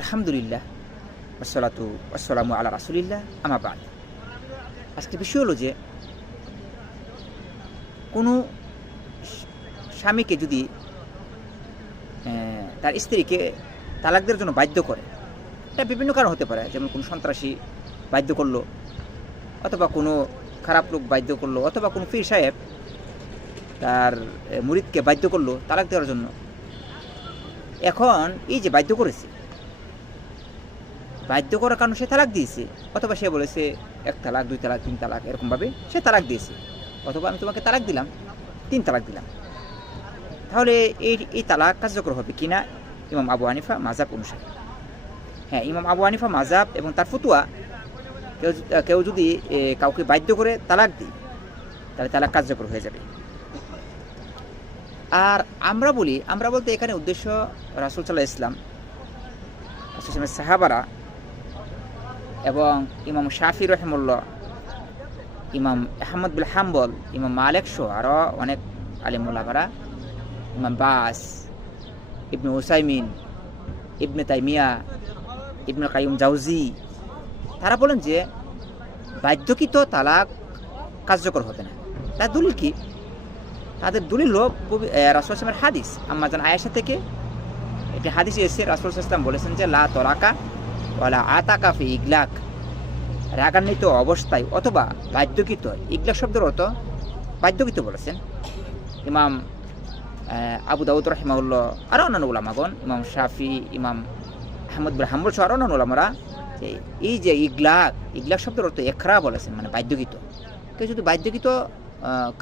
আলহামদুলিল্লাহ আসসালাতু আসসালামু আলা রাসুলিল্লাহ আমাবাদ আজকে বিষয় হলো যে, কোনো স্বামীকে যদি তার স্ত্রীকে তালাক দেওয়ার জন্য বাধ্য করে, এটা বিভিন্ন কারণ হতে পারে। যেমন কোনো সন্ত্রাসী বাধ্য করল, অথবা কোনো খারাপ লোক বাধ্য করল, অথবা কোনো পীর সাহেব তার মুরিদকে বাধ্য করল তালাক দেওয়ার জন্য। এখন এই যে বাধ্য করেছে বাধ্য করার কারণে সে তালাক দিয়েছে। অথবা সে বলেছে, এক তালাক, দুই তালাক, তিন তালাক, এরকমভাবে সে তালাক দিয়েছে। অথবা আমি তোমাকে তালাক দিলাম, তিন তালাক দিলাম। তাহলে এই এই তালাক কার্যকর হবে কিনা? ইমাম আবু হানিফা মাজাব অনুসারে। হ্যাঁ ইমাম আবু হানিফা মাজাব এবং তার ফতুয়া, কেউ কেউ যদি কাউকে বাধ্য করে তালাক দিই তাহলে তালাক কার্যকর হয়ে যাবে। আর আমরা বলি, আমরা বলতে এখানে উদ্দেশ্য রাসুল সাল্লাহ ইসলাম সাহাবারা এবং ইমাম শাফি রহমুল্লাহ, ইমাম আহমদ বিল হাম্বল, ইমাম মালেক শো আরও অনেক আলিমুল্লাহরা ইমাম বাস, ইবনে হুসাইমিন ইবনে তাইমিয়া, ইবনে কাইম জাউজি তারা বলেন যে বাধ্যকৃত তালাক কার্যকর হবে না। তার দলিল কি? তাদের দলিল রাসুল ইসলামের হাদিস। আম্মাজান আয়েশা থেকে একটি হাদিস এসে রাসুল ইসলাম বলেছেন যে, লা তলাকা ওয়ালা আতাকা ফি ইগলাক। রাগান্বিত অবস্থায় অথবা বাধ্যকৃত, ইগলাক শব্দের অর্থ বাধ্যকৃত বলেছেন। ইমাম আবু দাউদ রহিমাউল্লাহ আরও অন্যান্য ওলামাগণ ইমাম শাফি, ইমাম আহমদ সহ আরও অন্যান্য ওলামারা যে এই যে ইগলাক ইগলাক শব্দের অর্থ একরা বলেছেন মানে বাধ্যকৃত। কেউ যদি বাধ্যকৃত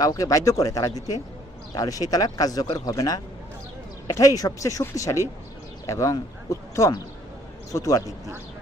কাউকে বাধ্য করে তালাক দিতে, তাহলে সেই তালাক কার্যকর হবে না। এটাই সবচেয়ে শক্তিশালী এবং উত্তম sotuar diktir.